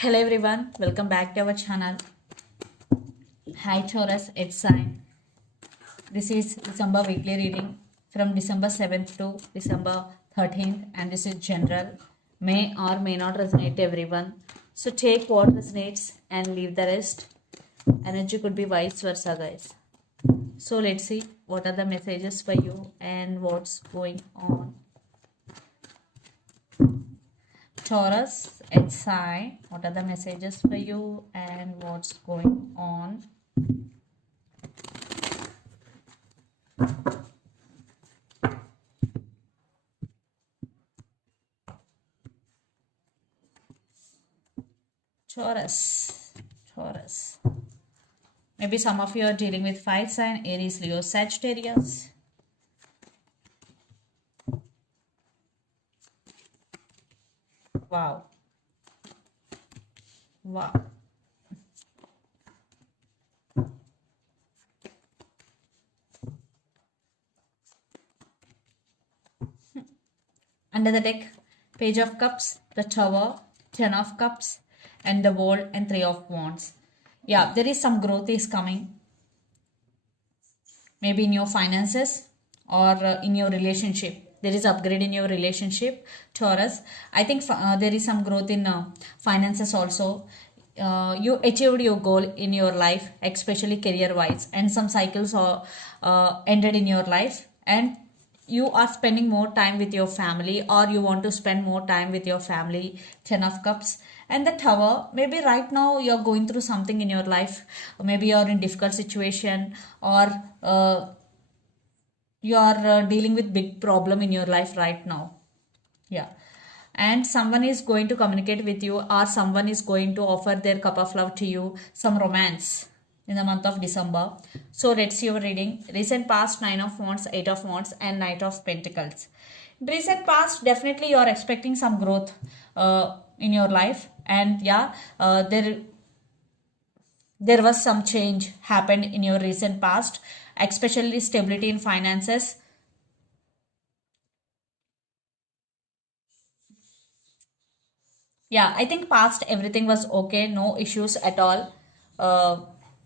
Hello everyone, welcome back to our channel. Hi Taurus, it's sign. This is December weekly reading from December 7th to December 13th, and this is general. May or may not resonate to everyone. So take what resonates and leave the rest. Energy could be vice versa, guys. So let's see what are the messages for you and what's going on. Taurus, it's sign. What are the messages for you and what's going on? Taurus. Maybe some of you are dealing with fire sign, Aries, Leo, Sagittarius. Wow. Under the deck, Page of Cups, the Tower, Ten of Cups, and the World, and Three of Wands. Yeah, there is some growth is coming. Maybe in your finances or in your relationship. There is upgrade in your relationship, Taurus. I think there is some growth in finances also. You achieved your goal in your life, especially career wise, and some cycles are ended in your life, and you are spending more time with your family, or you want to spend more time with your family. Ten of Cups and the Tower. Maybe right now you're going through something in your life. Maybe you're in difficult situation, or you are dealing with big problem in your life right now. Yeah, and someone is going to communicate with you, or someone is going to offer their cup of love to you, some romance in the month of December. So let's see your reading. Recent past, Nine of Wands, Eight of Wands, and Knight of Pentacles. Recent past, definitely you are expecting some growth in your life, and yeah, there was some change happened in your recent past, especially stability in finances. Yeah, I think past everything was okay, no issues at all.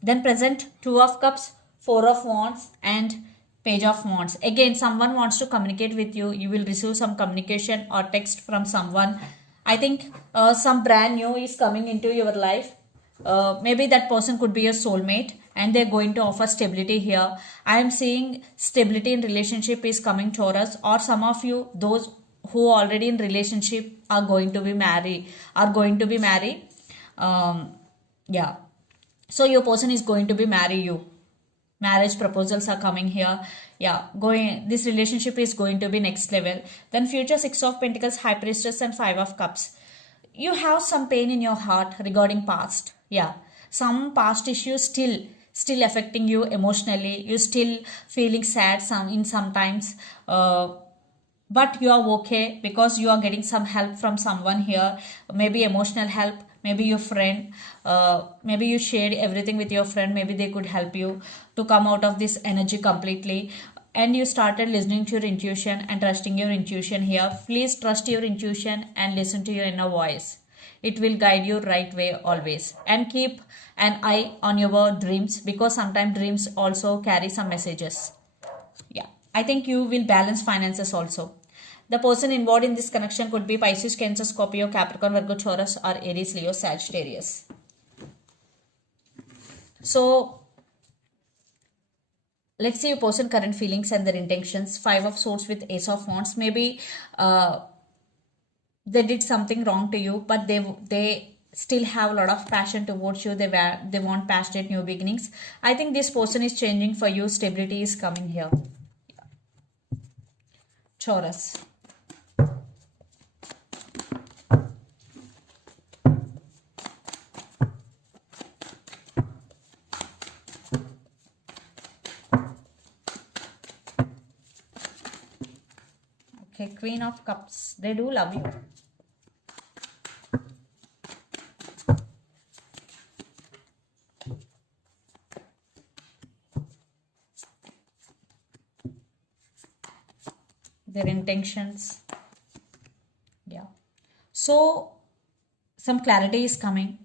Then present, Two of Cups, Four of Wands, and Page of Wands. Again, someone wants to communicate with you. You will receive some communication or text from someone. I think some brand new is coming into your life. Maybe that person could be your soulmate, and they're going to offer stability here. I am seeing stability in relationship is coming, Taurus, or some of you, those who already in relationship, are going to be married. Yeah, so your person is going to be marry you. Marriage proposals are coming here. Yeah, going, this relationship is going to be next level. Then future, Six of Pentacles, High Priestess, and Five of Cups. You have some pain in your heart regarding past. Yeah, some past issues still affecting you emotionally. You still feeling sad sometimes, but you are okay because you are getting some help from someone here. Maybe emotional help, maybe your friend, maybe you shared everything with your friend. Maybe they could help you to come out of this energy completely, and you started listening to your intuition and trusting your intuition here. Please trust your intuition and listen to your inner voice. It will guide you right way always, and keep an eye on your dreams, because sometimes dreams also carry some messages. Yeah, I think you will balance finances also. The person involved in this connection could be Pisces, Cancer, Scorpio, Capricorn, Virgo, Taurus, or Aries, Leo, Sagittarius. So let's see your person current feelings and their intentions. Five of Swords with Ace of Wands. Maybe they did something wrong to you, but they still have a lot of passion towards you. They want passionate new beginnings. I think this person is changing for you. Stability is coming here. Taurus. Okay, Queen of Cups. They do love you. Their intentions. Yeah. So some clarity is coming,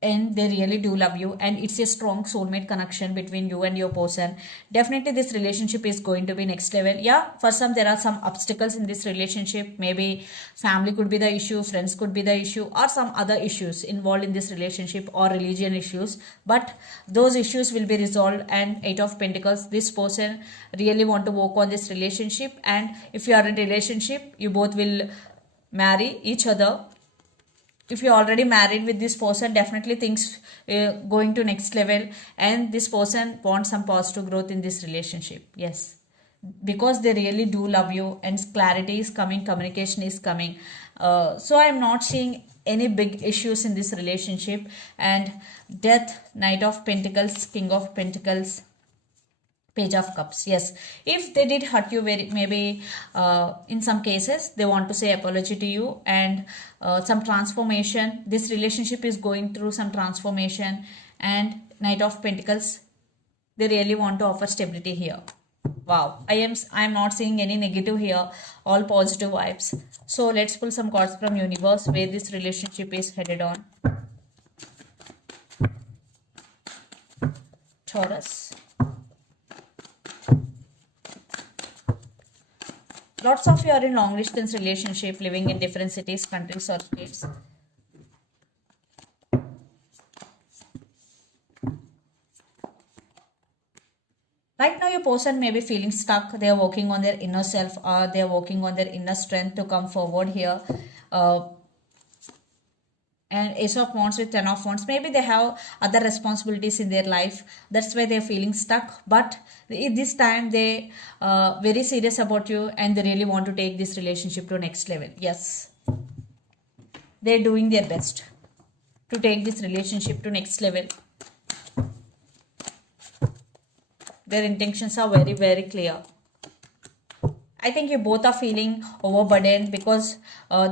and they really do love you, and it's a strong soulmate connection between you and your person. Definitely this relationship is going to be next level. Yeah, for some there are some obstacles in this relationship. Maybe family could be the issue, friends could be the issue, or some other issues involved in this relationship, or religion issues, but those issues will be resolved. And Eight of Pentacles, this person really want to work on this relationship, and if you are in a relationship, you both will marry each other. If you're already married with this person, definitely things going to next level, and this person wants some positive growth in this relationship. Yes, because they really do love you, and clarity is coming, communication is coming. So I'm not seeing any big issues in this relationship. And Death, Knight of Pentacles, King of Pentacles, Page of Cups. Yes, if they did hurt you very, maybe in some cases they want to say apology to you, and some transformation. This relationship is going through some transformation. And Knight of Pentacles, they really want to offer stability here. Wow, I'm not seeing any negative here, all positive vibes. So let's pull some cards from universe where this relationship is headed on. Taurus. Lots of you are in long distance relationship, living in different cities, countries, or states. Right now, your person may be feeling stuck. They are working on their inner self, or they are working on their inner strength to come forward here. And Ace of Wands with Ten of Wands. Maybe they have other responsibilities in their life. That's why they're feeling stuck. But this time they very serious about you, and they really want to take this relationship to next level. Yes, they're doing their best to take this relationship to next level. Their intentions are very, very clear. I think you both are feeling overburdened because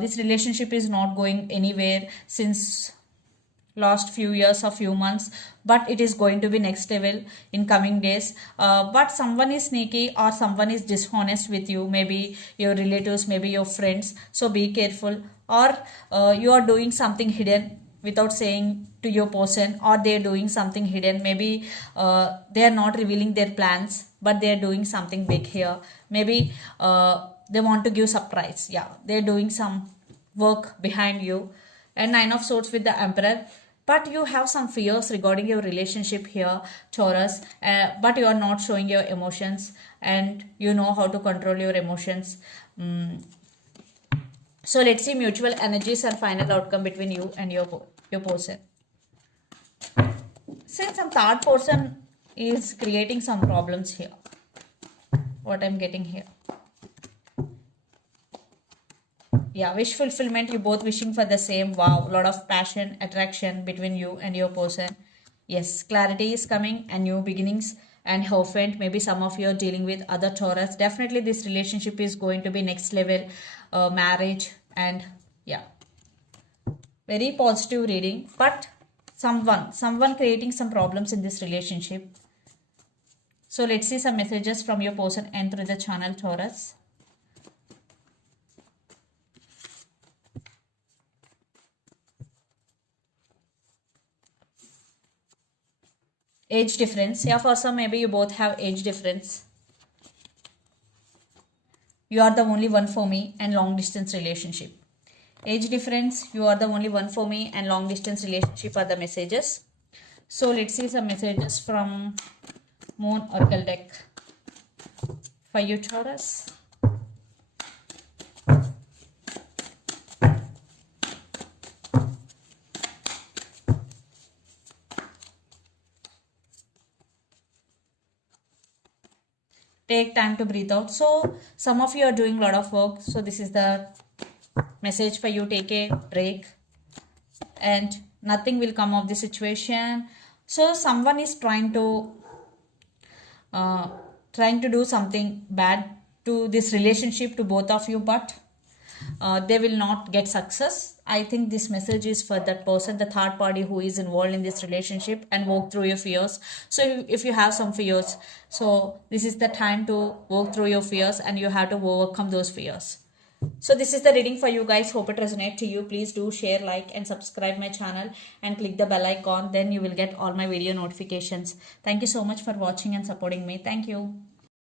this relationship is not going anywhere since last few years or few months, but it is going to be next level in coming days. But someone is sneaky, or someone is dishonest with you, maybe your relatives, maybe your friends. So be careful. Or you are doing something hidden without saying to your person, or they're doing something hidden. Maybe they are not revealing their plans, but they're doing something big here. Maybe they want to give surprise. Yeah, they're doing some work behind you. And Nine of Swords with the Emperor. But you have some fears regarding your relationship here, Taurus. But you are not showing your emotions, and you know how to control your emotions. So let's see mutual energies and final outcome between you and your person. Since some third person is creating some problems here, what I'm getting here. Yeah, wish fulfillment. You both wishing for the same. Wow, a lot of passion, attraction between you and your person. Yes, clarity is coming and new beginnings and hopefully maybe some of you are dealing with other Taurus. Definitely this relationship is going to be next level, marriage, and yeah, very positive reading. But someone creating some problems in this relationship. So let's see some messages from your person and through the channel, Taurus. Age difference. Yeah, for some maybe you both have age difference. You are the only one for me, and long distance relationship. Age difference, you are the only one for me, and long distance relationship are the messages. So let's see some messages from Moon Oracle deck for you, Taurus. Take time to breathe out. So some of you are doing a lot of work. So this is the message for you. Take a break and nothing will come of the situation. So someone is trying to do something bad to this relationship, to both of you, but they will not get success. I think this message is for that person, the third party who is involved in this relationship, and walk through your fears. So if you have some fears, so this is the time to walk through your fears, and you have to overcome those fears. So this is the reading for you guys. Hope it resonates to you. Please do share, like and subscribe my channel and click the bell icon. Then you will get all my video notifications. Thank you so much for watching and supporting me. Thank you.